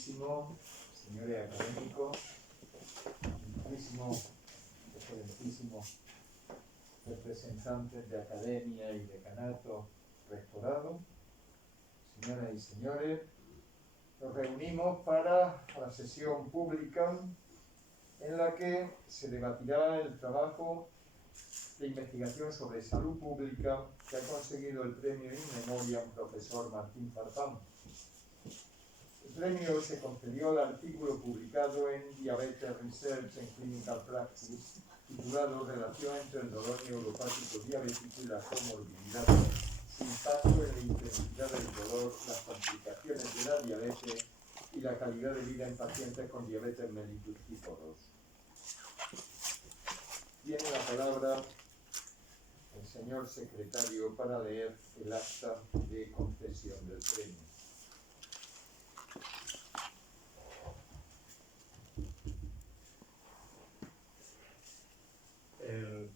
Ilustrísimo, señores académicos, excelentísimos representantes de academia y decanato, rectorado, señoras y señores, nos reunimos para la sesión pública en la que se debatirá el trabajo de investigación sobre salud pública que ha conseguido el premio In Memoriam profesor Martín Farfán. El premio se concedió al artículo publicado en Diabetes Research and Clinical Practice titulado Relación entre el dolor neuropático diabético y la comorbilidad, su impacto en la intensidad del dolor, las complicaciones de la diabetes y la calidad de vida en pacientes con diabetes mellitus tipo 2. Tiene la palabra el señor secretario para leer el acta de concesión del premio.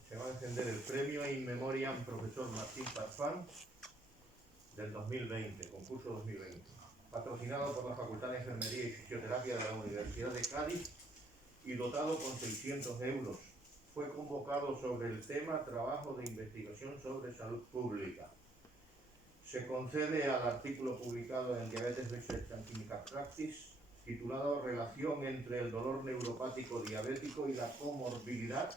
Se va a defender el premio In Memoriam profesor Martín Farfán del 2020, concurso 2020, patrocinado por la Facultad de Enfermería y Fisioterapia de la Universidad de Cádiz y dotado con 600 euros. Fue convocado sobre el tema Trabajo de investigación sobre salud pública. Se concede al artículo publicado en Diabetes Research and Clinical Practice titulado Relación entre el dolor neuropático diabético y la comorbilidad,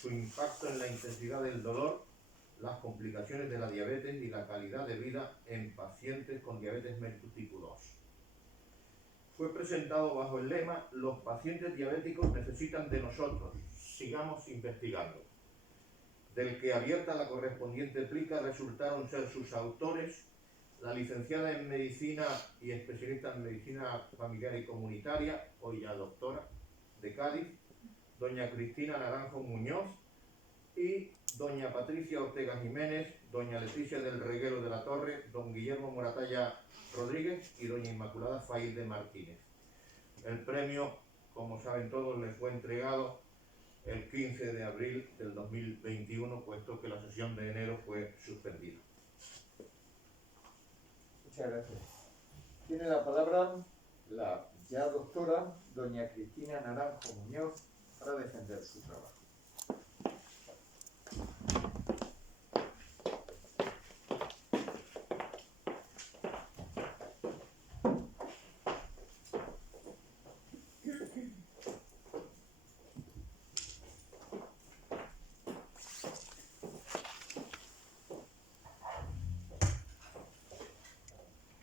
su impacto en la intensidad del dolor, las complicaciones de la diabetes y la calidad de vida en pacientes con diabetes mellitus tipo 2. Fue presentado bajo el lema Los pacientes diabéticos necesitan de nosotros, sigamos investigando, del que abierta la correspondiente plica resultaron ser sus autores la licenciada en Medicina y especialista en Medicina Familiar y Comunitaria, hoy ya doctora, de Cádiz, doña Cristina Naranjo Muñoz, y doña Patricia Ortega Jiménez, doña Leticia del Reguero de la Torre, don Guillermo Moratalla Rodríguez y doña Inmaculada Failde Martínez. El premio, como saben todos, les fue entregado el 15 de abril del 2021, puesto que la sesión de enero fue suspendida. Muchas gracias. Tiene la palabra la ya doctora doña Cristina Naranjo Muñoz para defender su trabajo.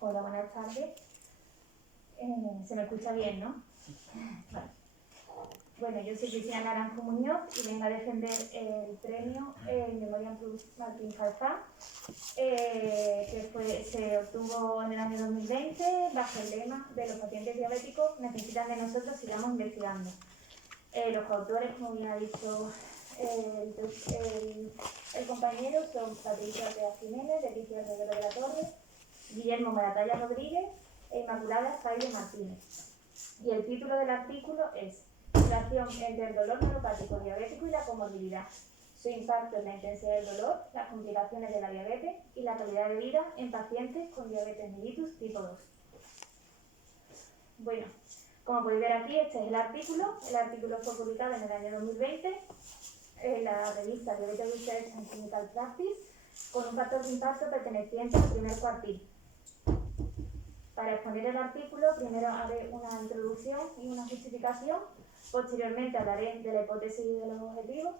Hola, buenas tardes. Se me escucha bien, ¿no? Vale. Bueno, yo soy Cristina Naranjo Muñoz y vengo a defender el premio In Memoriam Martín Farfán, que se obtuvo en el año 2020 bajo el lema de los pacientes diabéticos necesitan de nosotros, sigamos investigando. Los coautores, como bien ha dicho el compañero, son Patricia Ortega Jiménez, Leticia del Reguero de la Torre, Guillermo Moratalla Rodríguez e Inmaculada Failde Martínez. Y el título del artículo es Relación entre el dolor neuropático diabético y la comorbilidad, su impacto en la intensidad del dolor, las complicaciones de la diabetes y la calidad de vida en pacientes con diabetes mellitus tipo 2. Bueno, como podéis ver aquí, este es el artículo. El artículo fue publicado en el año 2020 en la revista Diabetes Research and Clinical Practice con un factor de impacto perteneciente al primer cuartil. Para exponer el artículo, primero haré una introducción y una justificación, posteriormente hablaré de la hipótesis y de los objetivos,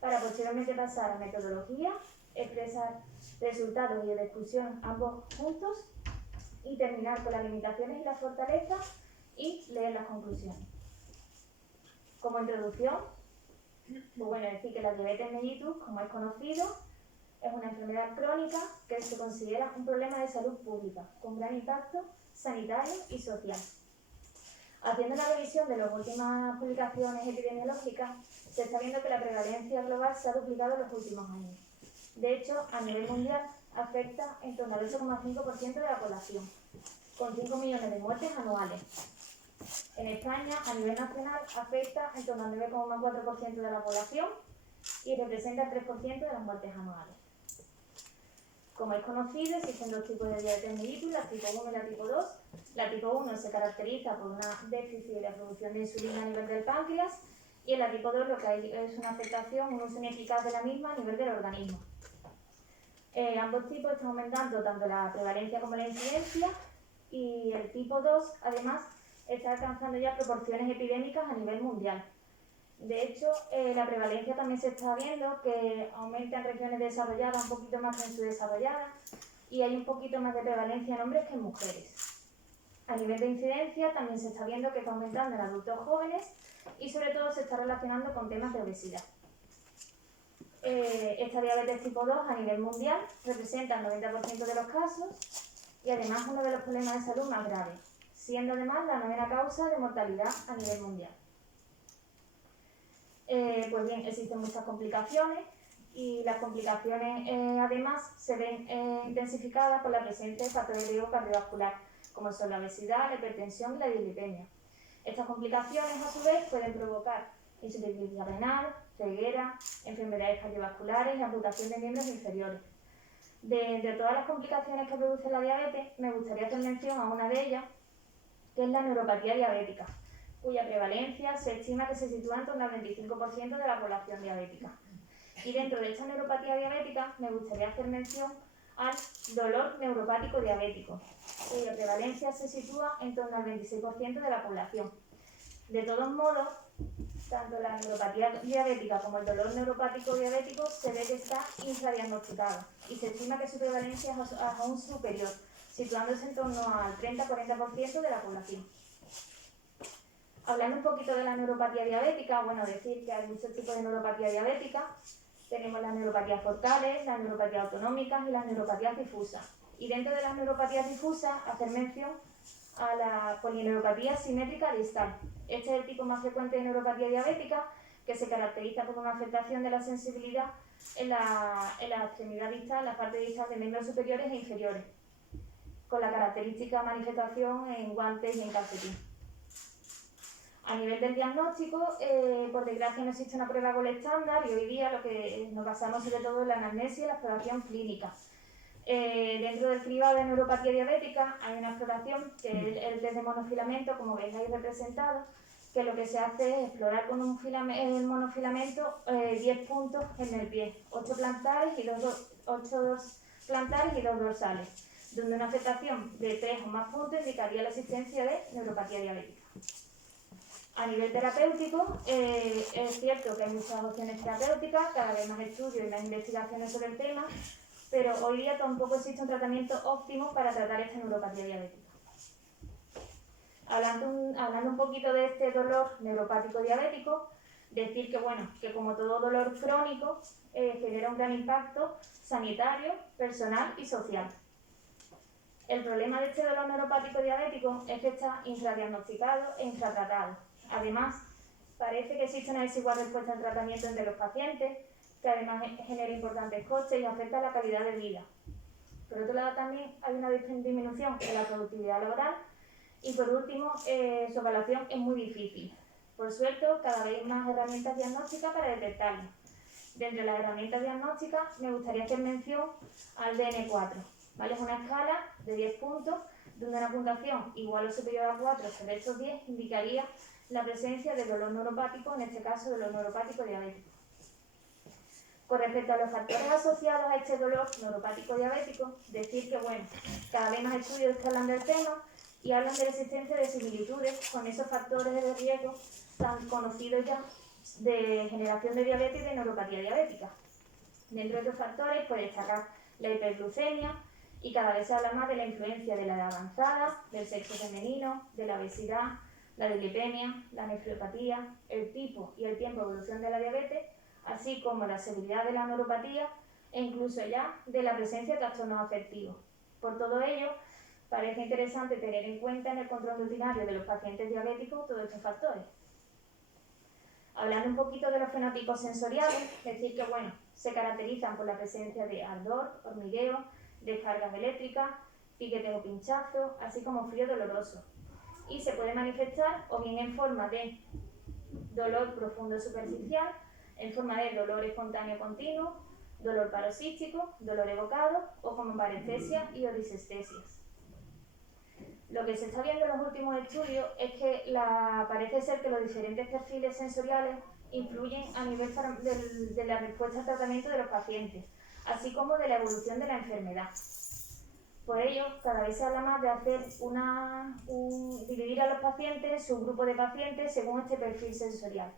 para posteriormente pasar a metodología, expresar resultados y de discusión ambos juntos, y terminar con las limitaciones y las fortalezas y leer las conclusiones. Como introducción, pues bueno, decir que la diabetes mellitus, como es conocido, es una enfermedad crónica que se considera un problema de salud pública, con gran impacto sanitario y social. Haciendo una revisión de las últimas publicaciones epidemiológicas, se está viendo que la prevalencia global se ha duplicado en los últimos años. De hecho, a nivel mundial afecta en torno al 8,5% de la población, con 5 millones de muertes anuales. En España, a nivel nacional, afecta en torno al 9,4% de la población y representa el 3% de las muertes anuales. Como es conocido, existen dos tipos de diabetes mellitus, la tipo 1 y la tipo 2, La tipo 1 se caracteriza por una déficit de la producción de insulina a nivel del páncreas y en la tipo 2 lo que hay es una afectación, un uso ineficaz de la misma a nivel del organismo. Ambos tipos están aumentando tanto la prevalencia como la incidencia y el tipo 2 además está alcanzando ya proporciones epidémicas a nivel mundial. De hecho, la prevalencia también se está viendo que aumenta en regiones desarrolladas un poquito más que en subdesarrolladas y hay un poquito más de prevalencia en hombres que en mujeres. A nivel de incidencia también se está viendo que está aumentando en adultos jóvenes y sobre todo se está relacionando con temas de obesidad. Esta diabetes tipo 2 a nivel mundial representa el 90% de los casos y además uno de los problemas de salud más graves, siendo además la 9ª causa de mortalidad a nivel mundial. Pues bien, existen muchas complicaciones y las complicaciones además se ven intensificadas por la presencia de factores de riesgo cardiovascular, como son la obesidad, la hipertensión y la dislipemia. Estas complicaciones a su vez pueden provocar insuficiencia renal, ceguera, enfermedades cardiovasculares y amputación de miembros inferiores. De todas las complicaciones que produce la diabetes, me gustaría hacer mención a una de ellas, que es la neuropatía diabética, cuya prevalencia se estima que se sitúa en torno al 25% de la población diabética. Y dentro de esta neuropatía diabética me gustaría hacer mención al dolor neuropático diabético, cuya prevalencia se sitúa en torno al 26% de la población. De todos modos, tanto la neuropatía diabética como el dolor neuropático diabético se ve que está infradiagnosticado y se estima que su prevalencia es aún superior, situándose en torno al 30-40% de la población. Hablando un poquito de la neuropatía diabética, bueno, decir que hay muchos tipos de neuropatía diabética. Tenemos las neuropatías focales, las neuropatías autonómicas y las neuropatías difusas. Y dentro de las neuropatías difusas, hacer mención a la polineuropatía simétrica distal. Este es el tipo más frecuente de neuropatía diabética, que se caracteriza por una afectación de la sensibilidad en la extremidad distal, en la parte distal de miembros superiores e inferiores, con la característica manifestación en guantes y en calcetín. A nivel del diagnóstico, por desgracia no existe una prueba gold estándar y hoy día lo que nos basamos sobre todo en la anamnesia y la exploración clínica. Dentro del cribado de neuropatía diabética hay una exploración que es el test de monofilamento, como veis ahí representado, que lo que se hace es explorar con el monofilamento 10 puntos en el pie, 8 plantares y 2 dorsales, donde una afectación de 3 o más puntos indicaría la existencia de neuropatía diabética. A nivel terapéutico, es cierto que hay muchas opciones terapéuticas, cada vez más estudios y más investigaciones sobre el tema, pero hoy día tampoco existe un tratamiento óptimo para tratar esta neuropatía diabética. Hablando un poquito de este dolor neuropático diabético, decir que, bueno, que como todo dolor crónico, genera un gran impacto sanitario, personal y social. El problema de este dolor neuropático diabético es que está infradiagnosticado e infratratado. Además, parece que existe una desigual respuesta al tratamiento entre los pacientes, que además genera importantes costes y afecta a la calidad de vida. Por otro lado, también hay una disminución en la productividad laboral y, por último, su evaluación es muy difícil. Por suerte, cada vez hay más herramientas diagnósticas para detectarlo. Dentro de las herramientas diagnósticas, me gustaría hacer mención al DN4. ¿Vale? Es una escala de 10 puntos, donde una puntuación igual o superior a 4 sobre estos 10 indicaría la presencia de dolor neuropático, en este caso dolor neuropático diabético. Con respecto a los factores asociados a este dolor neuropático diabético, decir que, bueno, cada vez más estudios que hablan del tema y hablan de la existencia de similitudes con esos factores de riesgo tan conocidos ya de generación de diabetes y de neuropatía diabética. Dentro de estos factores puede destacar la hiperglucemia y cada vez se habla más de la influencia de la edad avanzada, del sexo femenino, de la obesidad, la dislipemia, la nefropatía, el tipo y el tiempo de evolución de la diabetes, así como la severidad de la neuropatía e incluso ya de la presencia de trastornos afectivos. Por todo ello, parece interesante tener en cuenta en el control rutinario de los pacientes diabéticos todos estos factores. Hablando un poquito de los fenotipos sensoriales, decir que, bueno, se caracterizan por la presencia de ardor, hormigueo, descargas eléctricas, piquetes o pinchazos, así como frío doloroso. Y se puede manifestar o bien en forma de dolor profundo superficial, en forma de dolor espontáneo continuo, dolor paroxístico, dolor evocado o como parestesia y o disestesias. Lo que se está viendo en los últimos estudios es que parece ser que los diferentes perfiles sensoriales influyen a nivel de la respuesta al tratamiento de los pacientes, así como de la evolución de la enfermedad. Por ello, cada vez se habla más de hacer dividir a los pacientes, su grupo de pacientes, según este perfil sensorial.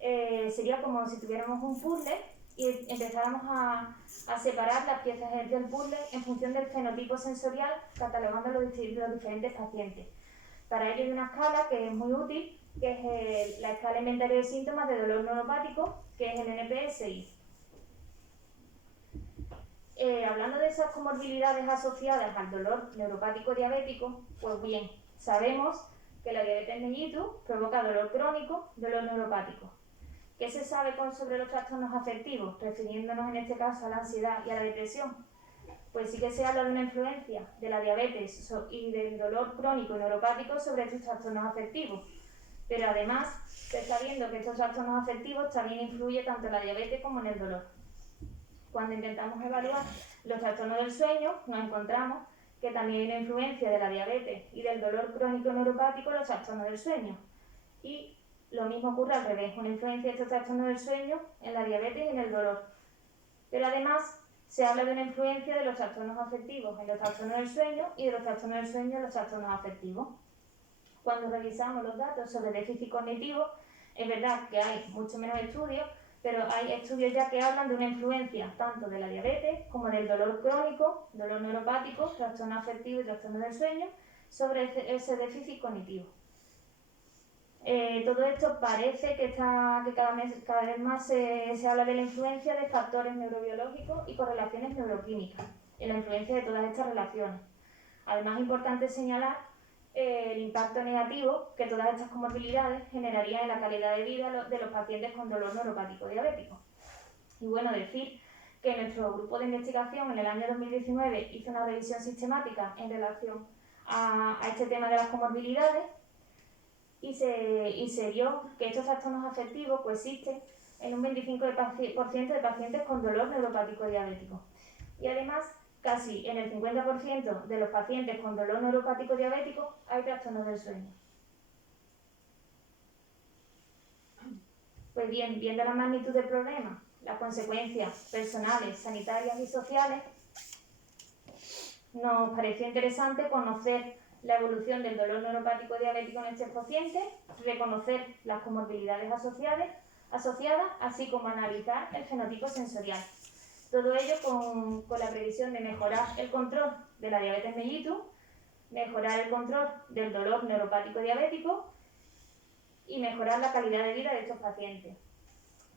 Sería como si tuviéramos un puzzle y empezáramos a separar las piezas del puzzle en función del fenotipo sensorial, catalogando los diferentes pacientes. Para ello hay una escala que es muy útil, que es la escala inventario de síntomas de dolor neuropático, que es el NPSI. Hablando de esas comorbilidades asociadas al dolor neuropático diabético, pues bien, sabemos que la diabetes mellitus provoca dolor crónico, dolor neuropático. ¿Qué se sabe sobre los trastornos afectivos, refiriéndonos en este caso a la ansiedad y a la depresión? Pues sí que se habla de una influencia de la diabetes y del dolor crónico y neuropático sobre estos trastornos afectivos. Pero además se está viendo que estos trastornos afectivos también influyen tanto en la diabetes como en el dolor. Cuando intentamos evaluar los trastornos del sueño, nos encontramos que también hay una influencia de la diabetes y del dolor crónico neuropático en los trastornos del sueño. Y lo mismo ocurre al revés, una influencia de estos trastornos del sueño en la diabetes y en el dolor. Pero además se habla de una influencia de los trastornos afectivos en los trastornos del sueño y de los trastornos del sueño en los trastornos afectivos. Cuando revisamos los datos sobre déficit cognitivo, es verdad que hay mucho menos estudios, pero hay estudios ya que hablan de una influencia tanto de la diabetes como del dolor crónico, dolor neuropático, trastorno afectivo y trastorno del sueño sobre ese déficit cognitivo. Todo esto parece que cada vez más se habla de la influencia de factores neurobiológicos y correlaciones neuroquímicas, en la influencia de todas estas relaciones. Además, es importante señalar el impacto negativo que todas estas comorbilidades generarían en la calidad de vida de los pacientes con dolor neuropático diabético. Y bueno, decir que nuestro grupo de investigación en el año 2019 hizo una revisión sistemática en relación a este tema de las comorbilidades y se vio que estos trastornos afectivos coexisten en un 25% de pacientes con dolor neuropático diabético. Y además, casi en el 50% de los pacientes con dolor neuropático diabético hay trastornos del sueño. Pues bien, viendo la magnitud del problema, las consecuencias personales, sanitarias y sociales, nos pareció interesante conocer la evolución del dolor neuropático diabético en estos pacientes, reconocer las comorbilidades asociadas, así como analizar el fenotipo sensorial. Todo ello con la previsión de mejorar el control de la diabetes mellitus, mejorar el control del dolor neuropático diabético y mejorar la calidad de vida de estos pacientes.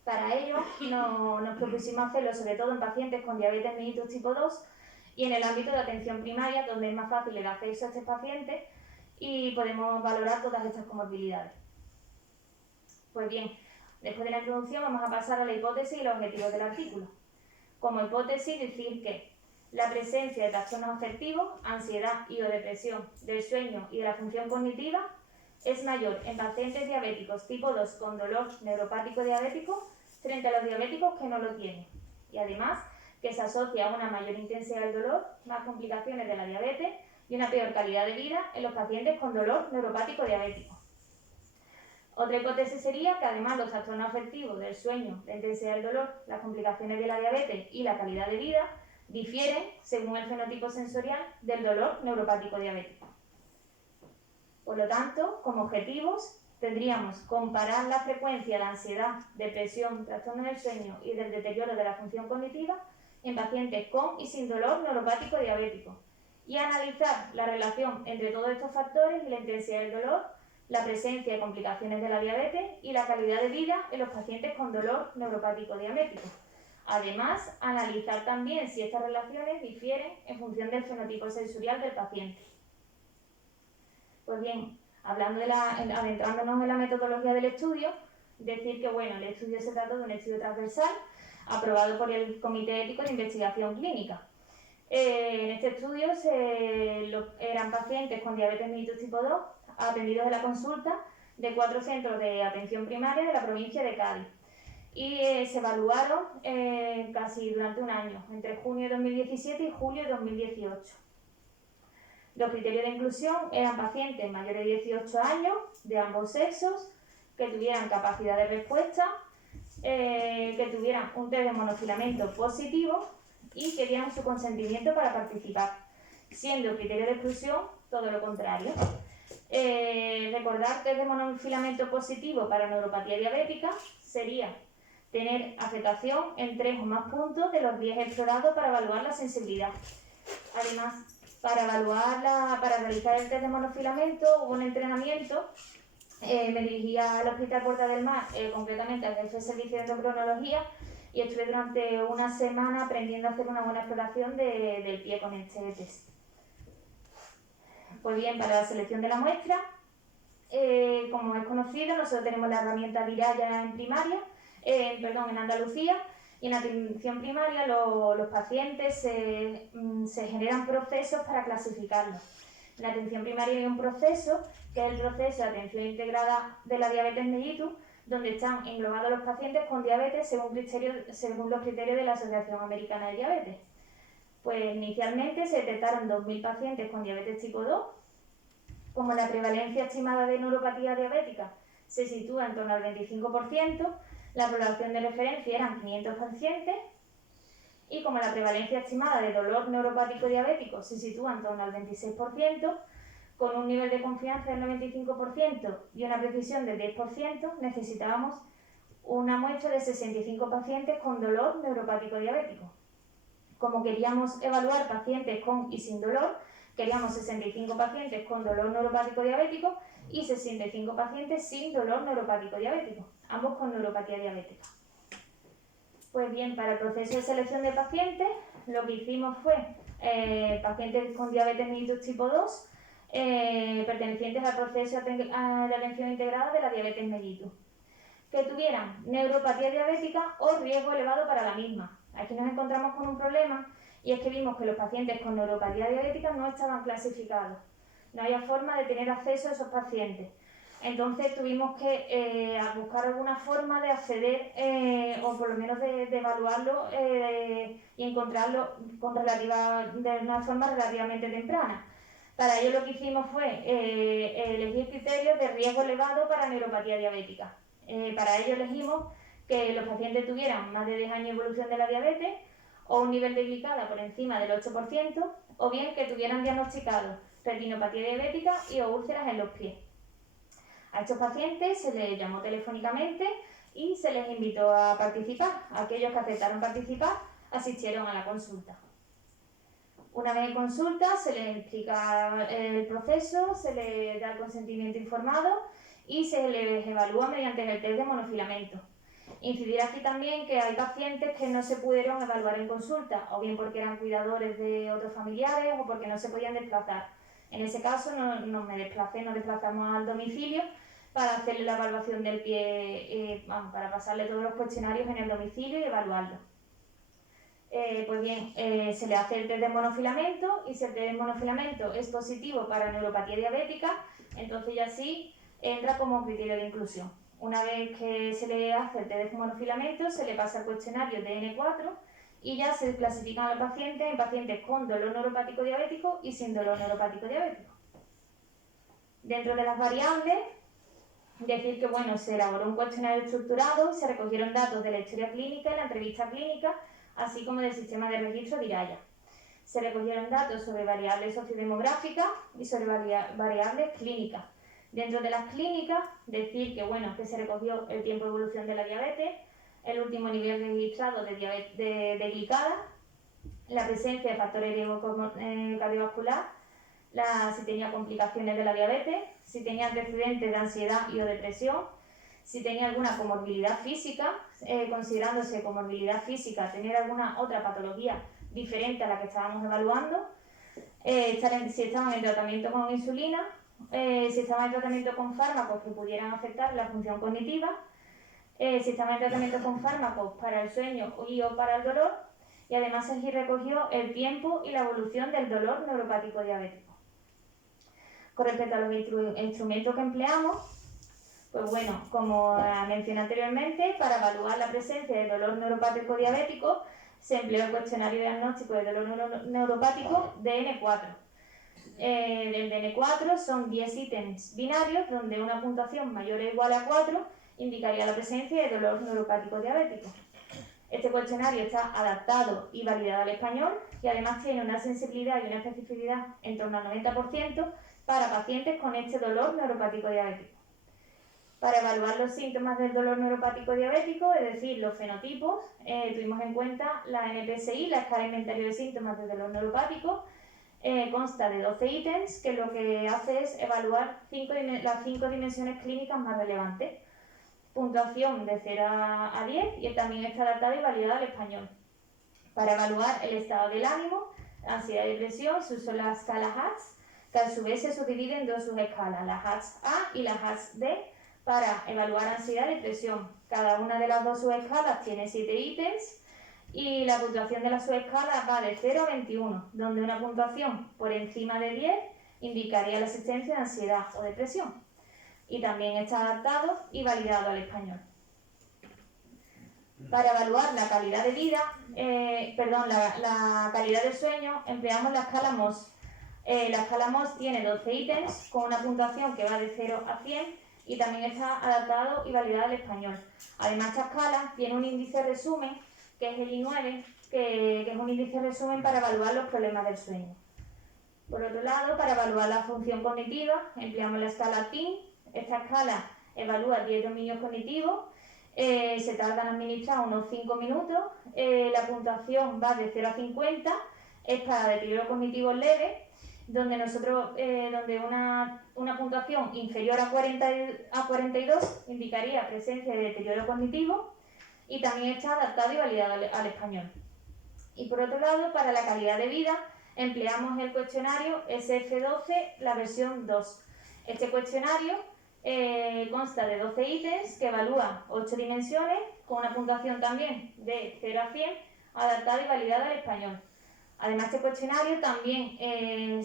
Para ello nos propusimos hacerlo sobre todo en pacientes con diabetes mellitus tipo 2 y en el ámbito de atención primaria, donde es más fácil el acceso a estos pacientes y podemos valorar todas estas comorbilidades. Pues bien, después de la introducción vamos a pasar a la hipótesis y los objetivos del artículo. Como hipótesis, decir que la presencia de trastornos afectivos, ansiedad y o depresión del sueño y de la función cognitiva es mayor en pacientes diabéticos tipo 2 con dolor neuropático diabético frente a los diabéticos que no lo tienen. Y además, que se asocia a una mayor intensidad del dolor, más complicaciones de la diabetes y una peor calidad de vida en los pacientes con dolor neuropático diabético. Otra hipótesis sería que además los trastornos afectivos del sueño, la intensidad del dolor, las complicaciones de la diabetes y la calidad de vida difieren, según el fenotipo sensorial, del dolor neuropático diabético. Por lo tanto, como objetivos, tendríamos comparar la frecuencia de ansiedad, depresión, trastorno del sueño y del deterioro de la función cognitiva en pacientes con y sin dolor neuropático diabético y analizar la relación entre todos estos factores y la intensidad del dolor, la presencia de complicaciones de la diabetes y la calidad de vida en los pacientes con dolor neuropático diabético. Además, analizar también si estas relaciones difieren en función del fenotipo sensorial del paciente. Pues bien, adentrándonos en la metodología del estudio, decir que bueno, el estudio se trata de un estudio transversal aprobado por el Comité Ético de Investigación Clínica. En este estudio eran pacientes con diabetes mellitus tipo 2 atendidos en la consulta de 4 centros de atención primaria de la provincia de Cádiz y se evaluaron casi durante un año, entre junio de 2017 y julio de 2018. Los criterios de inclusión eran pacientes mayores de 18 años, de ambos sexos, que tuvieran capacidad de respuesta, que tuvieran un test de monofilamento positivo y que dieran su consentimiento para participar, siendo el criterio de exclusión todo lo contrario. Recordar test de monofilamento positivo para neuropatía diabética sería tener afectación en 3 o más puntos de los 10 explorados para evaluar la sensibilidad. Además, para realizar el test de monofilamento hubo un entrenamiento. Me dirigía al Hospital Puerta del Mar, concretamente al jefe de servicio de endocrinología, y estuve durante una semana aprendiendo a hacer una buena exploración del pie con este test. Pues bien, para la selección de la muestra, como es conocido, nosotros tenemos la herramienta Viraya en Andalucía, y en atención primaria los pacientes se generan procesos para clasificarlos. En la atención primaria hay un proceso, que es el proceso de atención integrada de la diabetes mellitus, donde están englobados los pacientes con diabetes según los criterios de la Asociación Americana de Diabetes. Pues inicialmente se detectaron 2.000 pacientes con diabetes tipo 2. Como la prevalencia estimada de neuropatía diabética se sitúa en torno al 25%, la población de referencia eran 500 pacientes, y como la prevalencia estimada de dolor neuropático diabético se sitúa en torno al 26%, con un nivel de confianza del 95% y una precisión del 10%, necesitábamos una muestra de 65 pacientes con dolor neuropático diabético. Como queríamos evaluar pacientes con y sin dolor, queríamos 65 pacientes con dolor neuropático diabético y 65 pacientes sin dolor neuropático diabético, ambos con neuropatía diabética. Pues bien, para el proceso de selección de pacientes, lo que hicimos fue pacientes con diabetes mellitus tipo 2, pertenecientes al proceso de atención integrada de la diabetes mellitus, que tuvieran neuropatía diabética o riesgo elevado para la misma. Aquí nos encontramos con un problema, y es que vimos que los pacientes con neuropatía diabética no estaban clasificados. No había forma de tener acceso a esos pacientes. Entonces tuvimos que buscar alguna forma de acceder o por lo menos de evaluarlo y encontrarlo de una forma relativamente temprana. Para ello lo que hicimos fue elegir criterios de riesgo elevado para neuropatía diabética. Para ello elegimos que los pacientes tuvieran más de 10 años de evolución de la diabetes o un nivel de glicada por encima del 8%, o bien que tuvieran diagnosticado retinopatía diabética y o úlceras en los pies. A estos pacientes se les llamó telefónicamente y se les invitó a participar. Aquellos que aceptaron participar asistieron a la consulta. Una vez en consulta se les explica el proceso, se les da el consentimiento informado y se les evalúa mediante el test de monofilamento. Incidir aquí también que hay pacientes que no se pudieron evaluar en consulta, o bien porque eran cuidadores de otros familiares o porque no se podían desplazar. En ese caso nos desplazamos al domicilio para hacerle la evaluación del pie, para pasarle todos los cuestionarios en el domicilio y evaluarlo. Pues bien, se le hace el test de monofilamento, y si el test de monofilamento es positivo para neuropatía diabética, entonces ya sí entra como criterio de inclusión. Una vez que se le hace el test de monofilamento, se le pasa el cuestionario DN4 y ya se clasifican a los pacientes en pacientes con dolor neuropático diabético y sin dolor neuropático diabético. Dentro de las variables, decir que se elaboró un cuestionario estructurado, se recogieron datos de la historia clínica y la entrevista clínica, así como del sistema de registro Viraya. Se recogieron datos sobre variables sociodemográficas y sobre variables clínicas. Dentro de las clínicas, decir que se recogió el tiempo de evolución de la diabetes, el último nivel registrado de glicada, la presencia de factores de riesgo cardiovascular, si tenía complicaciones de la diabetes, si tenía antecedentes de ansiedad y o depresión, si tenía alguna comorbilidad física, considerándose comorbilidad física tener alguna otra patología diferente a la que estábamos evaluando, si estaban en tratamiento con insulina, si estaban en tratamiento con fármacos que pudieran afectar la función cognitiva, si estaban en tratamiento con fármacos para el sueño y o para el dolor, y además se recogió el tiempo y la evolución del dolor neuropático diabético. Con respecto a los instrumentos que empleamos, como mencioné anteriormente, para evaluar la presencia de dolor neuropático diabético se empleó el cuestionario diagnóstico de dolor neuropático DN4. del DN4 son 10 ítems binarios, donde una puntuación mayor o igual a 4 indicaría la presencia de dolor neuropático diabético. Este cuestionario está adaptado y validado al español y además tiene una sensibilidad y una especificidad en torno al 90% para pacientes con este dolor neuropático diabético. Para evaluar los síntomas del dolor neuropático diabético, es decir, los fenotipos, tuvimos en cuenta la NPSI, la escala inventario de síntomas del dolor neuropático. Consta de 12 ítems, que lo que hace es evaluar las 5 dimensiones clínicas más relevantes. Puntuación de 0 a 10 y también está adaptada y validada al español. Para evaluar el estado del ánimo, ansiedad y depresión, se usa la escala HATS, que a su vez se subdivide en dos subescalas, la HATS A y la HATS D, para evaluar ansiedad y depresión. Cada una de las dos subescalas tiene 7 ítems y la puntuación de la subescala va de 0 a 21, donde una puntuación por encima de 10 indicaría la existencia de ansiedad o depresión. Y también está adaptado y validado al español. Para evaluar la calidad de vida, la calidad del sueño, empleamos la escala MOS. La escala MOS tiene 12 ítems con una puntuación que va de 0 a 100 y también está adaptado y validado al español. Además, esta escala tiene un índice resumen, que es el I9, que es un índice resumen para evaluar los problemas del sueño. Por otro lado, para evaluar la función cognitiva, empleamos la escala TIN. Esta escala evalúa 10 dominios cognitivos, se tarda en administrar unos 5 minutos, la puntuación va de 0 a 50, es para deterioro cognitivo leve, donde una puntuación inferior a 42 indicaría presencia de deterioro cognitivo y también está adaptado y validado al español. Y por otro lado, para la calidad de vida, empleamos el cuestionario SF12, la versión 2. Este cuestionario consta de 12 ítems que evalúa 8 dimensiones, con una puntuación también de 0 a 100, adaptada y validada al español. Además, este cuestionario también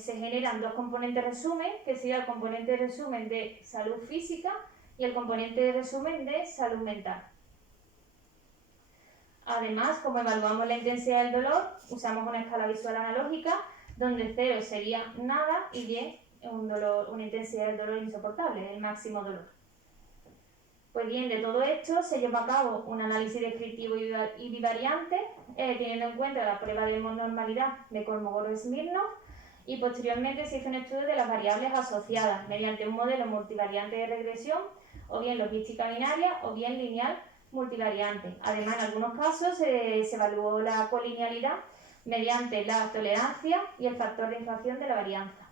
se generan dos componentes de resumen, que sería el componente de resumen de salud física y el componente de resumen de salud mental. Además, como evaluamos la intensidad del dolor, usamos una escala visual analógica, donde 0 sería nada y 10 una intensidad del dolor insoportable, el máximo dolor. Pues bien, de todo esto se llevó a cabo un análisis descriptivo y bivariante, teniendo en cuenta la prueba de normalidad de Kolmogorov-Smirnov, y posteriormente se hizo un estudio de las variables asociadas mediante un modelo multivariante de regresión, o bien logística binaria o bien lineal multivariante. Además, en algunos casos se evaluó la colinealidad mediante la tolerancia y el factor de inflación de la varianza.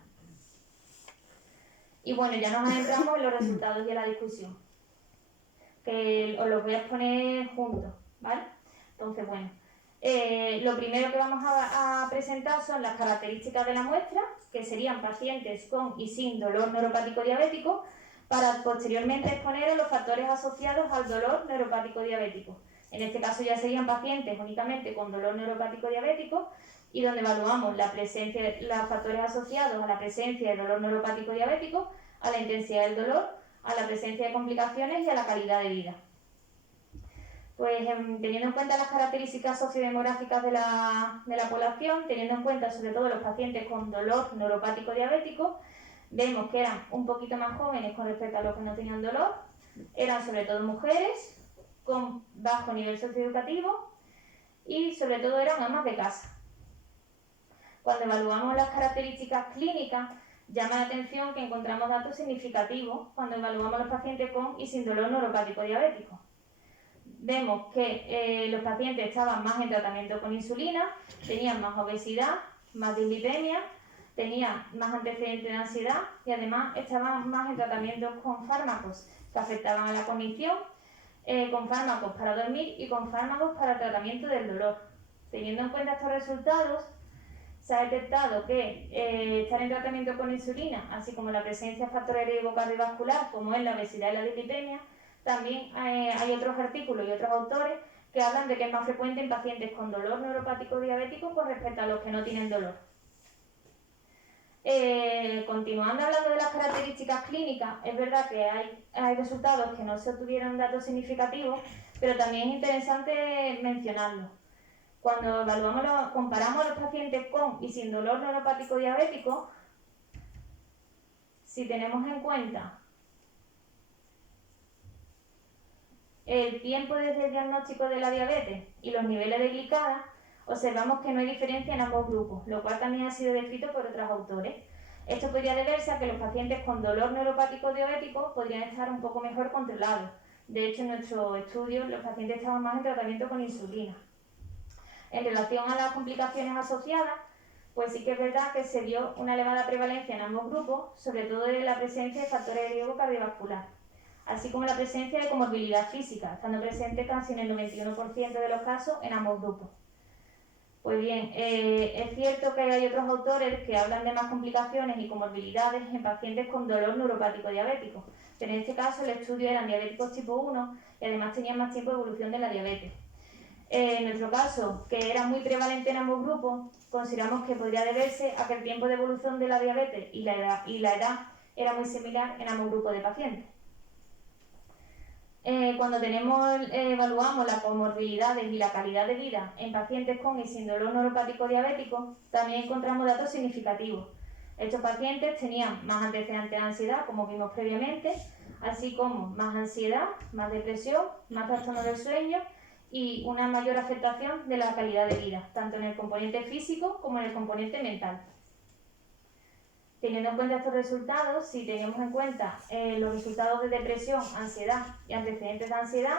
Y bueno, ya nos adentramos en los resultados y en la discusión, que os los voy a exponer juntos, ¿vale? Entonces, bueno, lo primero que vamos a presentar son las características de la muestra, que serían pacientes con y sin dolor neuropático diabético, para posteriormente exponer los factores asociados al dolor neuropático diabético. En este caso ya serían pacientes únicamente con dolor neuropático diabético y donde evaluamos la presencia de los factores asociados a la presencia de dolor neuropático diabético, a la intensidad del dolor, a la presencia de complicaciones y a la calidad de vida. Pues teniendo en cuenta las características sociodemográficas de la población, teniendo en cuenta sobre todo los pacientes con dolor neuropático diabético, vemos que eran un poquito más jóvenes con respecto a los que no tenían dolor, eran sobre todo mujeres con bajo nivel socioeducativo y sobre todo eran amas de casa. Cuando evaluamos las características clínicas, llama la atención que encontramos datos significativos cuando evaluamos los pacientes con y sin dolor neuropático diabético. Vemos que los pacientes estaban más en tratamiento con insulina, tenían más obesidad, más dislipemia, tenían más antecedentes de ansiedad y además estaban más en tratamientos con fármacos que afectaban a la cognición, con fármacos para dormir y con fármacos para el tratamiento del dolor. Teniendo en cuenta estos resultados, se ha detectado que estar en tratamiento con insulina, así como la presencia de factores de riesgo cardiovascular, como es la obesidad y la dislipemia, también hay otros artículos y otros autores que hablan de que es más frecuente en pacientes con dolor neuropático diabético con respecto a los que no tienen dolor. Continuando hablando de las características clínicas, es verdad que hay resultados que no se obtuvieron datos significativos, pero también es interesante mencionarlo. Cuando comparamos a los pacientes con y sin dolor neuropático diabético, si tenemos en cuenta el tiempo desde el diagnóstico de la diabetes y los niveles de glicada, observamos que no hay diferencia en ambos grupos, lo cual también ha sido descrito por otros autores. Esto podría deberse a que los pacientes con dolor neuropático diabético podrían estar un poco mejor controlados. De hecho, en nuestro estudio los pacientes estaban más en tratamiento con insulina. En relación a las complicaciones asociadas, pues sí que es verdad que se vio una elevada prevalencia en ambos grupos, sobre todo en la presencia de factores de riesgo cardiovascular, así como la presencia de comorbilidad física, estando presente casi en el 91% de los casos en ambos grupos. Pues bien, es cierto que hay otros autores que hablan de más complicaciones y comorbilidades en pacientes con dolor neuropático diabético, pero en este caso el estudio eran diabéticos tipo 1 y además tenían más tiempo de evolución de la diabetes. En nuestro caso, que era muy prevalente en ambos grupos, consideramos que podría deberse a que el tiempo de evolución de la diabetes y la edad era muy similar en ambos grupos de pacientes. Cuando evaluamos las comorbilidades y la calidad de vida en pacientes con y sin dolor neuropático diabético, también encontramos datos significativos. Estos pacientes tenían más antecedentes de ansiedad, como vimos previamente, así como más ansiedad, más depresión, más trastorno del sueño y una mayor afectación de la calidad de vida, tanto en el componente físico como en el componente mental. Teniendo en cuenta estos resultados, si tenemos en cuenta los resultados de depresión, ansiedad y antecedentes de ansiedad,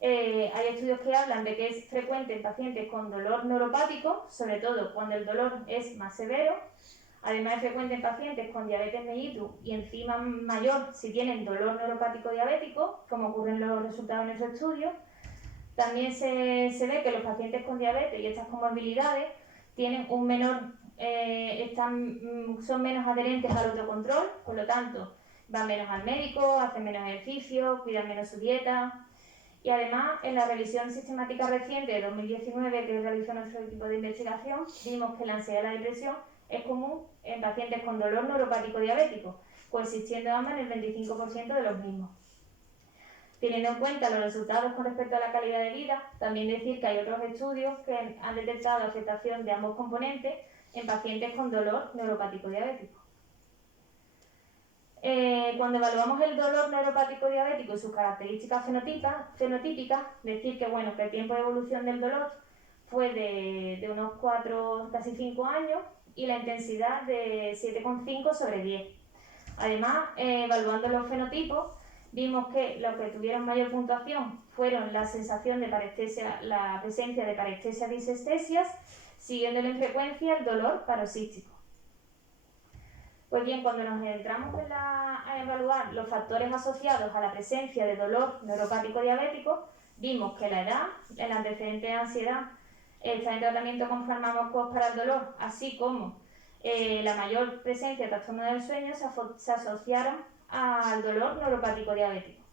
hay estudios que hablan de que es frecuente en pacientes con dolor neuropático, sobre todo cuando el dolor es más severo. Además es frecuente en pacientes con diabetes mellitus y encima mayor si tienen dolor neuropático diabético, como ocurre en los resultados de nuestro estudio. También se ve que los pacientes con diabetes y estas comorbilidades tienen un menor son menos adherentes al autocontrol, por lo tanto van menos al médico, hacen menos ejercicio, cuidan menos su dieta. Y además, en la revisión sistemática reciente de 2019 que realizó nuestro equipo de investigación, vimos que la ansiedad y la depresión es común en pacientes con dolor neuropático diabético, coexistiendo ambas en el 25% de los mismos. Teniendo en cuenta los resultados con respecto a la calidad de vida, también decir que hay otros estudios que han detectado afectación de ambos componentes en pacientes con dolor neuropático diabético. Cuando evaluamos el dolor neuropático diabético y sus características fenotípicas, decir que, bueno, que el tiempo de evolución del dolor fue de unos 4, casi 5 años y la intensidad de 7,5 sobre 10. Además, evaluando los fenotipos, vimos que los que tuvieron mayor puntuación fueron la sensación de parestesia, la presencia de parestesias disestesias, siguiéndole en frecuencia el dolor paroxístico. Pues bien, cuando nos centramos a evaluar los factores asociados a la presencia de dolor neuropático diabético, vimos que la edad, el antecedente de ansiedad, estar en tratamiento con fármacos para el dolor, así como la mayor presencia de trastorno del sueño se asociaron al dolor neuropático diabético.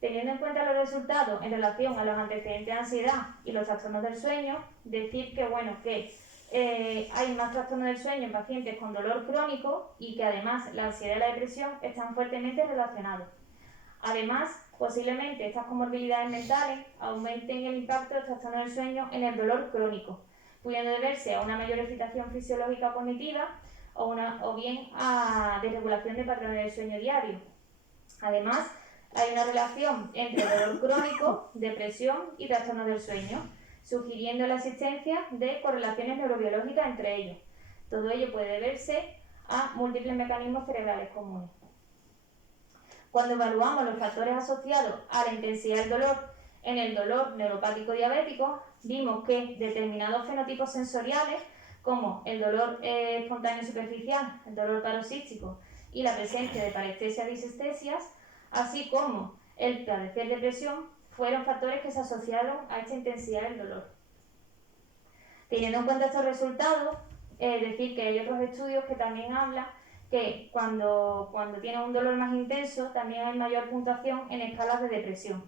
Teniendo en cuenta los resultados en relación a los antecedentes de ansiedad y los trastornos del sueño, decir que, bueno, que hay más trastornos del sueño en pacientes con dolor crónico y que además la ansiedad y la depresión están fuertemente relacionados. Además, posiblemente estas comorbilidades mentales aumenten el impacto del trastorno del sueño en el dolor crónico, pudiendo deberse a una mayor excitación fisiológica cognitiva o bien a desregulación de patrones del sueño diario. Además, hay una relación entre dolor crónico, depresión y trastorno del sueño, sugiriendo la existencia de correlaciones neurobiológicas entre ellos. Todo ello puede deberse a múltiples mecanismos cerebrales comunes. Cuando evaluamos los factores asociados a la intensidad del dolor en el dolor neuropático diabético, vimos que determinados fenotipos sensoriales, como el dolor espontáneo superficial, el dolor paroxístico y la presencia de parestesias disestesias, así como el padecer depresión, fueron factores que se asociaron a esta intensidad del dolor. Teniendo en cuenta estos resultados, decir que hay otros estudios que también hablan que cuando tienen un dolor más intenso también hay mayor puntuación en escalas de depresión.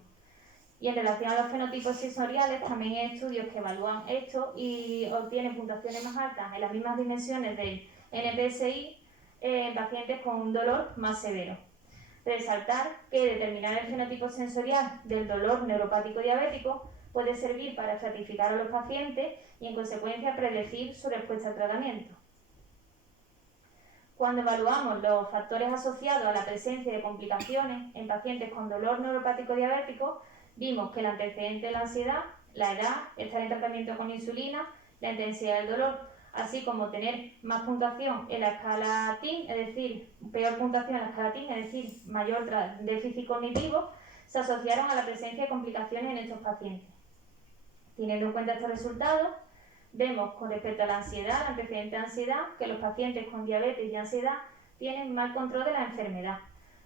Y en relación a los fenotipos sensoriales, también hay estudios que evalúan esto y obtienen puntuaciones más altas en las mismas dimensiones del NPSI en pacientes con un dolor más severo. Resaltar que determinar el fenotipo sensorial del dolor neuropático diabético puede servir para estratificar a los pacientes y en consecuencia predecir su respuesta al tratamiento. cuando evaluamos los factores asociados a la presencia de complicaciones en pacientes con dolor neuropático diabético, vimos que el antecedente de la ansiedad, la edad, estar en tratamiento con insulina, la intensidad del dolor, así como tener más puntuación en la escala TIN, es decir, peor puntuación en la escala TIN, es decir, mayor déficit cognitivo, se asociaron a la presencia de complicaciones en estos pacientes. Teniendo en cuenta estos resultados, vemos con respecto a la ansiedad, el antecedente de ansiedad, que los pacientes con diabetes y ansiedad tienen mal control de la enfermedad,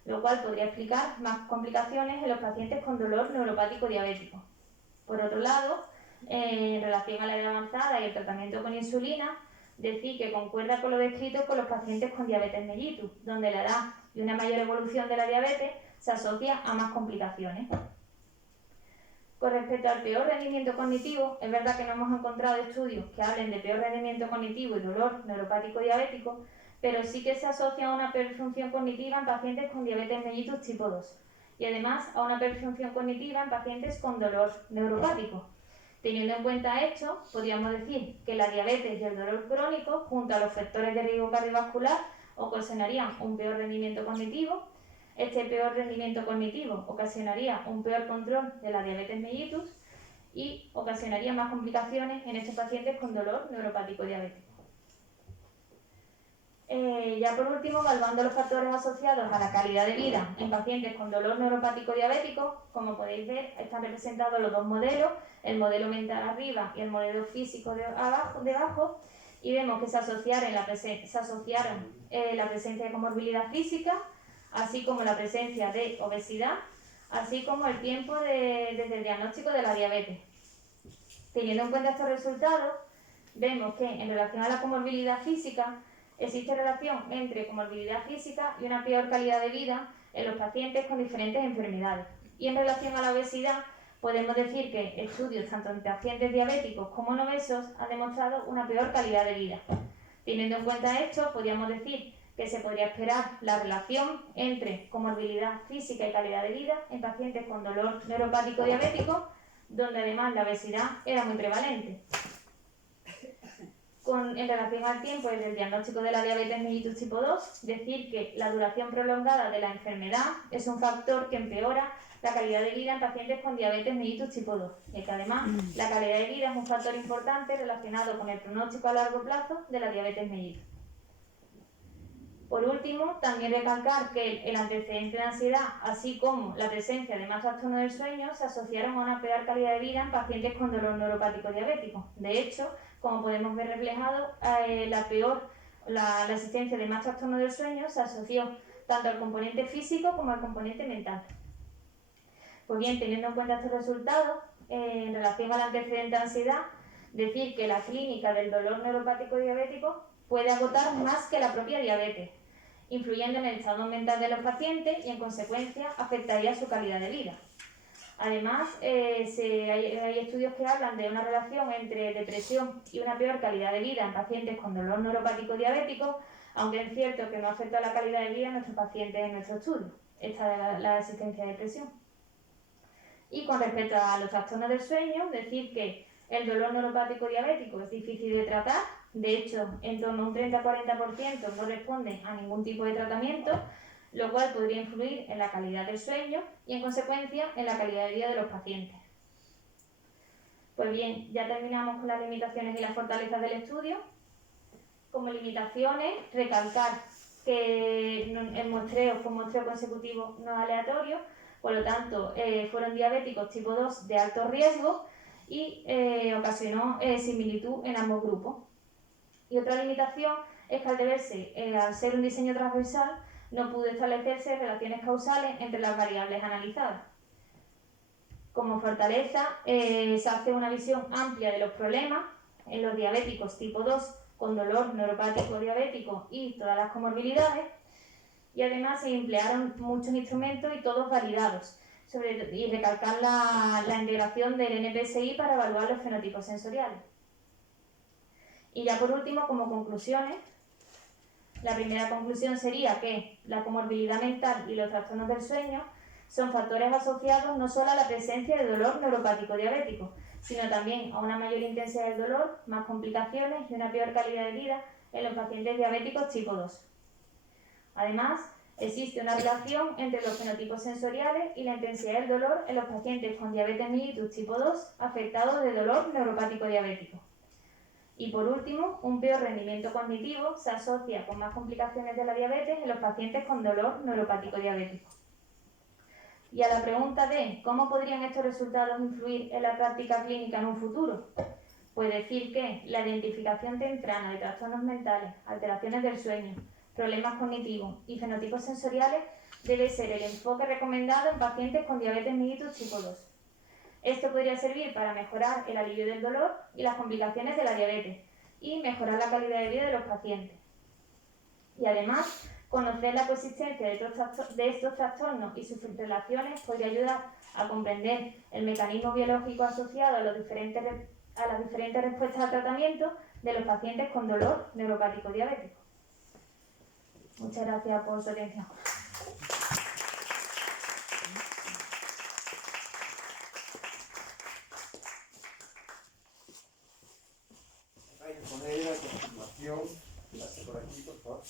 lo cual podría explicar más complicaciones en los pacientes con dolor neuropático diabético. Por otro lado, en relación a la edad avanzada y el tratamiento con insulina, decir que concuerda con lo descrito con los pacientes con diabetes mellitus, donde la edad y una mayor evolución de la diabetes se asocia a más complicaciones. Con respecto al peor rendimiento cognitivo, es verdad que no hemos encontrado estudios que hablen de peor rendimiento cognitivo y dolor neuropático diabético, pero sí que se asocia a una peor función cognitiva en pacientes con diabetes mellitus tipo 2 y además a una peor función cognitiva en pacientes con dolor neuropático. Teniendo en cuenta esto, podríamos decir que la diabetes y el dolor crónico, junto a los factores de riesgo cardiovascular, ocasionarían un peor rendimiento cognitivo. Este peor rendimiento cognitivo ocasionaría un peor control de la diabetes mellitus y ocasionaría más complicaciones en estos pacientes con dolor neuropático diabético. Ya por último, evaluando los factores asociados a la calidad de vida en pacientes con dolor neuropático diabético, como podéis ver, están representados los dos modelos, el modelo mental arriba y el modelo físico debajo, y vemos que se asociaron la presencia de comorbilidad física, así como la presencia de obesidad, así como el tiempo desde el diagnóstico de la diabetes. Teniendo en cuenta estos resultados, vemos que en relación a la comorbilidad física, existe relación entre comorbilidad física y una peor calidad de vida en los pacientes con diferentes enfermedades. Y en relación a la obesidad, podemos decir que estudios tanto en pacientes diabéticos como en obesos han demostrado una peor calidad de vida. Teniendo en cuenta esto, podríamos decir que se podría esperar la relación entre comorbilidad física y calidad de vida en pacientes con dolor neuropático diabético, donde además la obesidad era muy prevalente. En relación al tiempo desde el diagnóstico de la diabetes mellitus tipo 2, decir que la duración prolongada de la enfermedad es un factor que empeora la calidad de vida en pacientes con diabetes mellitus tipo 2, y que además la calidad de vida es un factor importante relacionado con el pronóstico a largo plazo de la diabetes mellitus. Por último, también recalcar que el antecedente de ansiedad, así como la presencia de más trastornos del sueño, se asociaron a una peor calidad de vida en pacientes con dolor neuropático diabético. De hecho, como podemos ver reflejado, la existencia de más trastornos del sueño se asoció tanto al componente físico como al componente mental. Pues bien, teniendo en cuenta estos resultados, en relación al antecedente de ansiedad, decir que la clínica del dolor neuropático diabético puede agotar más que la propia diabetes, influyendo en el estado mental de los pacientes y en consecuencia afectaría su calidad de vida. Además, hay estudios que hablan de una relación entre depresión y una peor calidad de vida en pacientes con dolor neuropático diabético, aunque es cierto que no afecta a la calidad de vida de nuestros pacientes en nuestro estudio, esta la existencia de depresión. Y con respecto a los trastornos del sueño, decir que el dolor neuropático diabético es difícil de tratar. De hecho, en torno a un 30-40% no responde a ningún tipo de tratamiento, lo cual podría influir en la calidad del sueño y, en consecuencia, en la calidad de vida de los pacientes. Pues bien, ya terminamos con las limitaciones y las fortalezas del estudio. Como limitaciones, recalcar que el muestreo fue un muestreo consecutivo no aleatorio, por lo tanto, fueron diabéticos tipo 2 de alto riesgo y ocasionó similitud en ambos grupos. Y otra limitación es que al ser un diseño transversal, no pudo establecerse relaciones causales entre las variables analizadas. Como fortaleza, se hace una visión amplia de los problemas en los diabéticos tipo 2 con dolor neuropático diabético y todas las comorbilidades, y además se emplearon muchos instrumentos y todos validados, y recalcar la integración del NPSI para evaluar los fenotipos sensoriales. Y ya por último, como conclusiones, la primera conclusión sería que la comorbilidad mental y los trastornos del sueño son factores asociados no solo a la presencia de dolor neuropático diabético, sino también a una mayor intensidad del dolor, más complicaciones y una peor calidad de vida en los pacientes diabéticos tipo 2. Además, existe una relación entre los fenotipos sensoriales y la intensidad del dolor en los pacientes con diabetes mellitus tipo 2 afectados de dolor neuropático diabético. Y por último, un peor rendimiento cognitivo se asocia con más complicaciones de la diabetes en los pacientes con dolor neuropático diabético. Y a la pregunta de ¿cómo podrían estos resultados influir en la práctica clínica en un futuro? Pues decir que la identificación temprana de trastornos mentales, alteraciones del sueño, problemas cognitivos y fenotipos sensoriales debe ser el enfoque recomendado en pacientes con diabetes mellitus tipo 2. Esto podría servir para mejorar el alivio del dolor y las complicaciones de la diabetes y mejorar la calidad de vida de los pacientes. Y además, conocer la coexistencia de estos trastornos y sus relaciones podría ayudar a comprender el mecanismo biológico asociado a las diferentes respuestas al tratamiento de los pacientes con dolor neuropático diabético. Muchas gracias por su atención. Hay que poner a continuación, pase por aquí, por favor.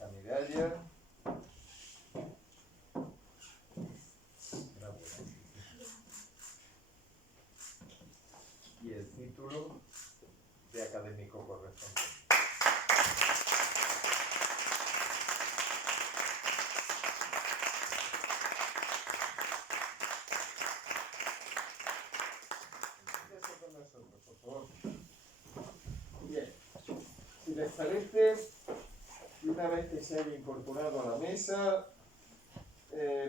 La medalla. Y el título de académico correspondiente. Quédese con nosotros, por favor. Bien, si les parece, y una vez que se haya incorporado a la mesa,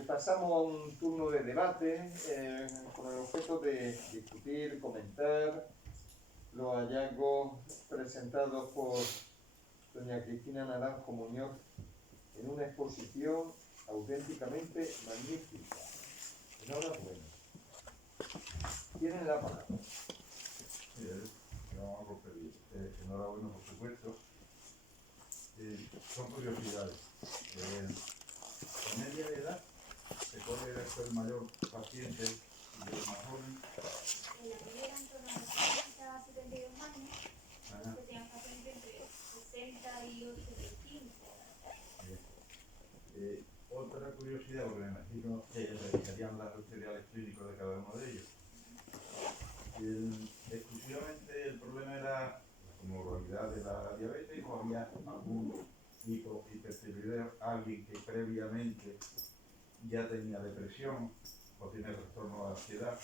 pasamos a un turno de debate con el objeto de discutir, comentar los hallazgos presentados por doña Cristina Naranjo Muñoz en una exposición auténticamente magnífica. Enhorabuena. Tienen la palabra. Vamos a pedir. Enhorabuena, por supuesto. Son curiosidades. La media de edad se puede ser el mayor paciente y el más joven. En la media eran en torno a los 60 a 72 años, que tenían pacientes entre 60 y 85. Otra curiosidad, porque me imagino que revisarían los historiales clínicos de cada uno de ellos. Exclusivamente el problema era la comorbilidad de la diabetes, o había algún tipo de hipertiroideo, alguien que previamente ya tenía depresión o tiene trastorno de ansiedad.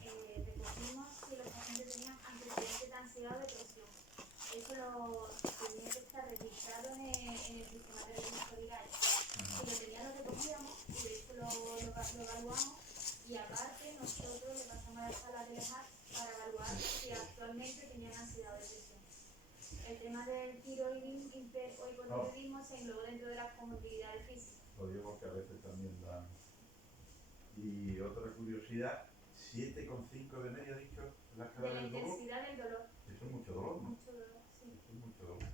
Recogimos si los pacientes tenían antecedentes de ansiedad o depresión. Eso lo tenía que estar registrado en el sistema de registro viral. Si lo tenían, lo recogíamos y de hecho lo evaluamos. Y aparte, nosotros le pasamos a la sala de EJAC para evaluar si actualmente tenían ansiedad o depresión. El tema del tiroidismo o hipotiroidismo se englobó dentro de las comorbilidades físicas. Lo digo que a veces también dan. Y otra curiosidad, 7,5 de media, dicho, la escala De la del dolor. intensidad del dolor. Eso es mucho dolor, ¿no? Mucho dolor, sí. Eso es mucho dolor.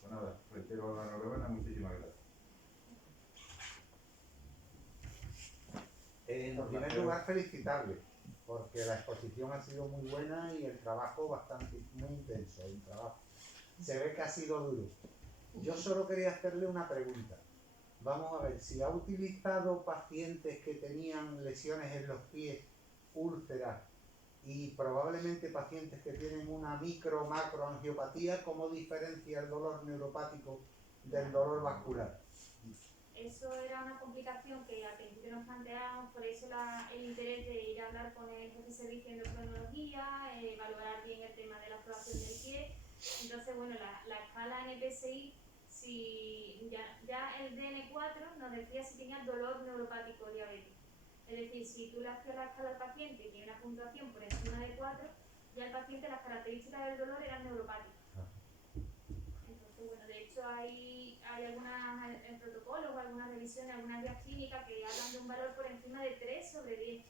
Pues nada, reitero la enhorabuena, muchísimas gracias. En primer lugar, felicitarle, porque la exposición ha sido muy buena y el trabajo muy intenso. El trabajo se ve que ha sido duro. Yo solo quería hacerle una pregunta. Vamos a ver, si ha utilizado pacientes que tenían lesiones en los pies, úlceras, y probablemente pacientes que tienen una macroangiopatía, ¿cómo diferencia el dolor neuropático del dolor vascular? Eso era una complicación que al principio nos planteábamos, por eso el interés de ir a hablar con el jefe de servicio de endocrinología, valorar bien el tema de la floración del pie. Entonces, bueno, la escala en el PSI, si ya el DN4 nos decía si tenía dolor neuropático diabético. Es decir, si tú le hacías la escala al paciente y tiene una puntuación por encima de 4, ya el paciente, las características del dolor eran neuropáticas. Entonces, bueno, de hecho hay algunas protocolos o algunas revisiones, algunas guías clínicas que hablan de un valor por encima de 3/10.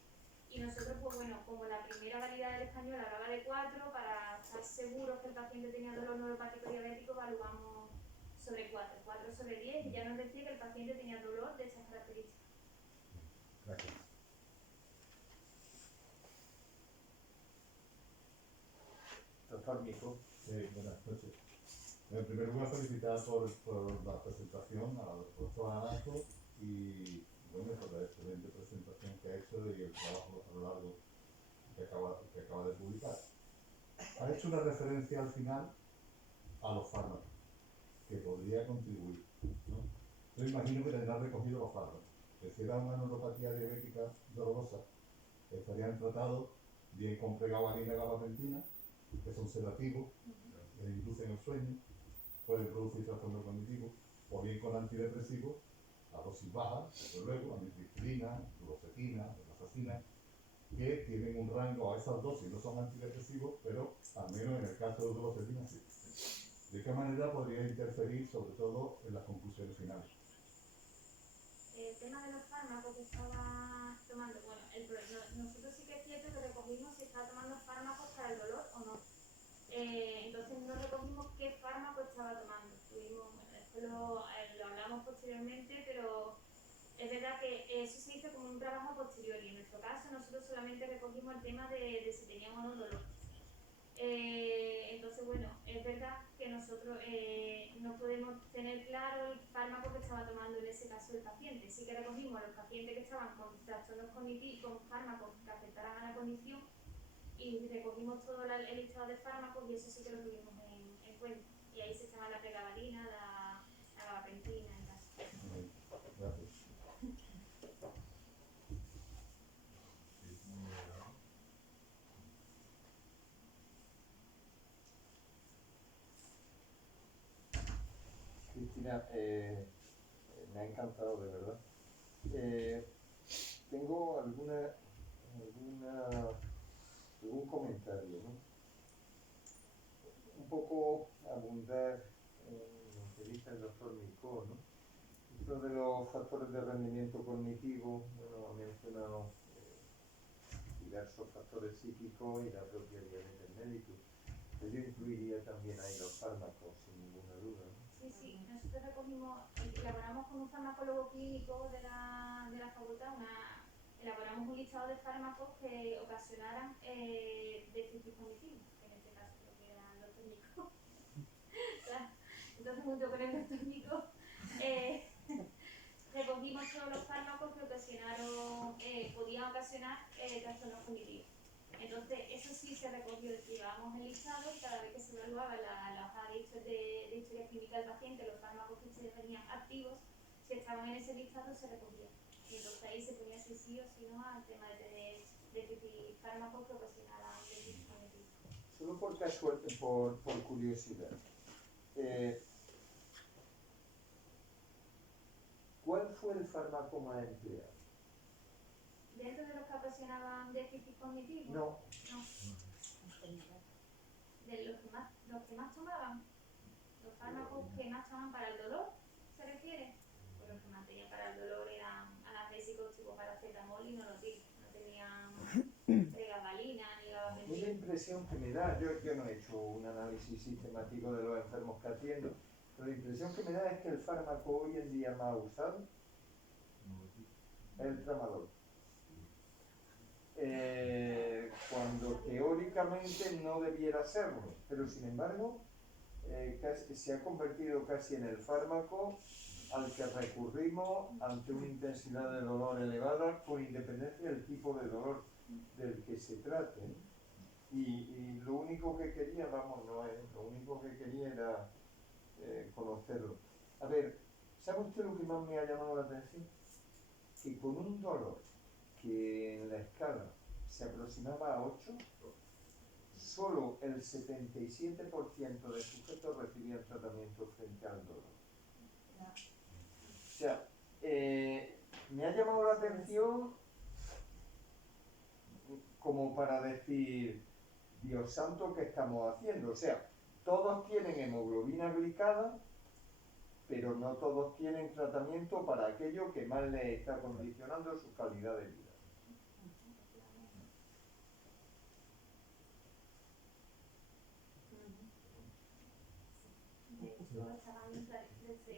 Y nosotros, pues bueno, como la primera validad del español hablaba de 4, para estar seguros que el paciente tenía dolor neuropático diabético, evaluamos sobre 4/10, y ya nos decía que el paciente tenía dolor de esas características. Gracias. doctor Mico. Sí, buenas noches. En primer lugar, felicitar por la presentación a la doctora Anato y bueno, por la excelente presentación que ha hecho y el trabajo a lo largo que acaba de publicar. Ha hecho una referencia al final a los fármacos, que podría contribuir, ¿no? Yo imagino que tendrán recogido los fármacos. Que si era una neuropatía diabética dolorosa, estarían tratados bien con pregabalina y gabapentina, que son sedativos, que inducen el sueño, pueden producir trastorno cognitivo, o bien con antidepresivos a dosis baja, desde luego, amitriptilina, fluoxetina, venlafaxina, que tienen un rango a esas dosis, no son antidepresivos, pero al menos en el caso de fluoxetina sí. ¿De qué manera podría interferir, sobre todo, en las conclusiones finales? El tema de los fármacos que estaba tomando, bueno, nosotros sí que es cierto que recogimos si estaba tomando fármacos para el dolor o no. Entonces no recogimos qué fármaco estaba tomando. Después lo hablamos posteriormente, pero es verdad que eso se hizo como un trabajo posterior y en nuestro caso nosotros solamente recogimos el tema de si tenían o no dolor. Entonces, bueno, es verdad que nosotros no podemos tener claro el fármaco que estaba tomando en ese caso el paciente. Sí que recogimos a los pacientes que estaban con trastornos cognitivos, con fármacos que afectaran a la cognición y recogimos todo el listado de fármacos y eso sí que lo tuvimos en cuenta. Y ahí se llama la pregabalina, la gabapentina y tal. Gracias. Cristina, me ha encantado de verdad. Tengo algún comentario, ¿no? Un poco abundar en lo que dice el doctor Micó, ¿no? Esto de los factores de rendimiento cognitivo, bueno, ha mencionado diversos factores psíquicos y la propia diabetes mellitus. Yo incluiría también ahí los fármacos, sin ninguna duda, ¿no? Sí, nosotros recogimos, elaboramos con un farmacólogo clínico de la facultad, elaboramos un listado de fármacos que ocasionaran déficit cognitivo, que en este caso creo que era el doctor Nico. Claro. Entonces, junto con el doctor Nico, recogimos todos los fármacos que podían ocasionar trastornos cognitivos. Entonces, eso sí se recogió, llevábamos el listado y cada vez que se evaluaba la hoja de historia clínica del paciente, los fármacos que se venían activos, si estaban en ese listado, se recogían. Y entonces ahí se ponía si sí o si no al tema de tener fármacos que ocasionaran déficit cognitivo. Solo por curiosidad, ¿cuál fue el fármaco más empleado? ¿Dentro de los que ocasionaban déficit cognitivo? No. De los que más tomaban, los fármacos que más tomaban para el dolor, ¿se refiere? Pues los que más tenían para el dolor eran analgésicos tipo paracetamol y nolotil, no tenían pregabalina ni Es la gabapentina. impresión que me da, yo no he hecho un análisis sistemático de los enfermos que atiendo, pero la impresión que me da es que el fármaco hoy en día más usado es el tramadol. Cuando teóricamente no debiera serlo, pero sin embargo se ha convertido casi en el fármaco al que recurrimos ante una intensidad de dolor elevada con independencia del tipo de dolor del que se trate. Y lo único que quería, lo único que quería era conocerlo. A ver, ¿sabe usted lo que más me ha llamado la atención? Que con un dolor que en la escala se aproximaba a 8, solo el 77% de sujetos recibían tratamiento frente al dolor. O sea, me ha llamado la atención como para decir, Dios santo, ¿qué estamos haciendo? O sea, todos tienen hemoglobina glicada, pero no todos tienen tratamiento para aquello que más les está condicionando su calidad de vida. De hecho,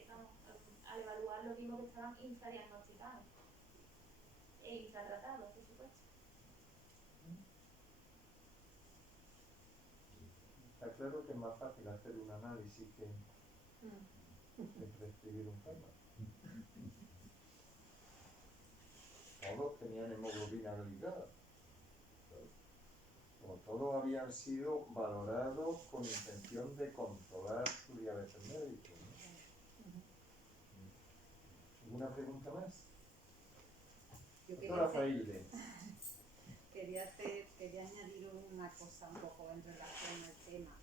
al evaluarlo vimos que estaban infradiagnosticados e infratratados, por supuesto. claro que es más fácil hacer un análisis que prescribir un fármaco. Todos tenían hemoglobina glicada. Como todos habían sido valorados con intención de controlar su diabetes médico, ¿no? ¿Alguna pregunta más? Yo Doctora Fraile. quería añadir una cosa un poco en relación al tema,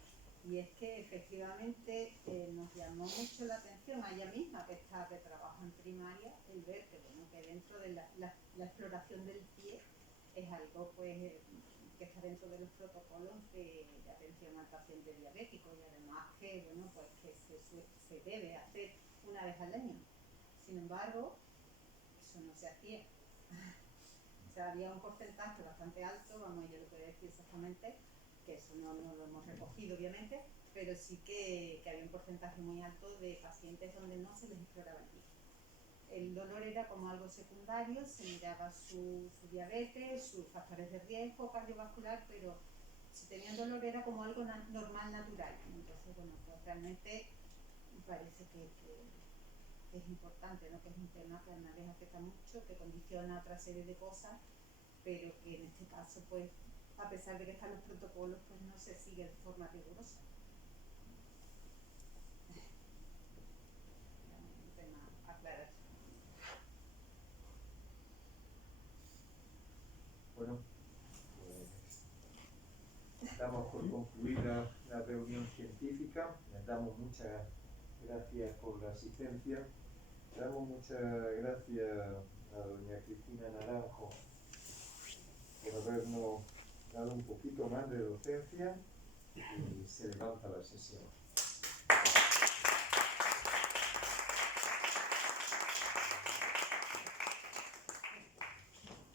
y es que efectivamente nos llamó mucho la atención a ella misma, que trabaja en primaria, el ver que, bueno, que dentro de la exploración del pie es algo pues que está dentro de los protocolos de atención al paciente diabético, y además que, bueno, pues que se debe hacer una vez al año. Sin embargo, eso no se hacía. O sea, había un porcentaje bastante alto, vamos, yo lo puedo decir exactamente, que eso no lo hemos recogido obviamente, pero sí que había un porcentaje muy alto de pacientes donde no se les exploraba el pie. El dolor era como algo secundario, se miraba su diabetes, sus factores de riesgo cardiovascular, pero si tenían dolor era como algo normal, natural. Entonces, bueno, pues realmente parece que es importante, ¿no? Que es un tema que además les afecta mucho, que condiciona otra serie de cosas, pero que en este caso, pues, a pesar de que están los protocolos, pues no se sigue de forma rigurosa. Un tema a aclarar. Bueno, pues damos por concluida la reunión científica. Les damos muchas gracias por la asistencia. Damos muchas gracias a doña Cristina Naranjo por habernos dado un poquito más de docencia, y se levanta la sesión.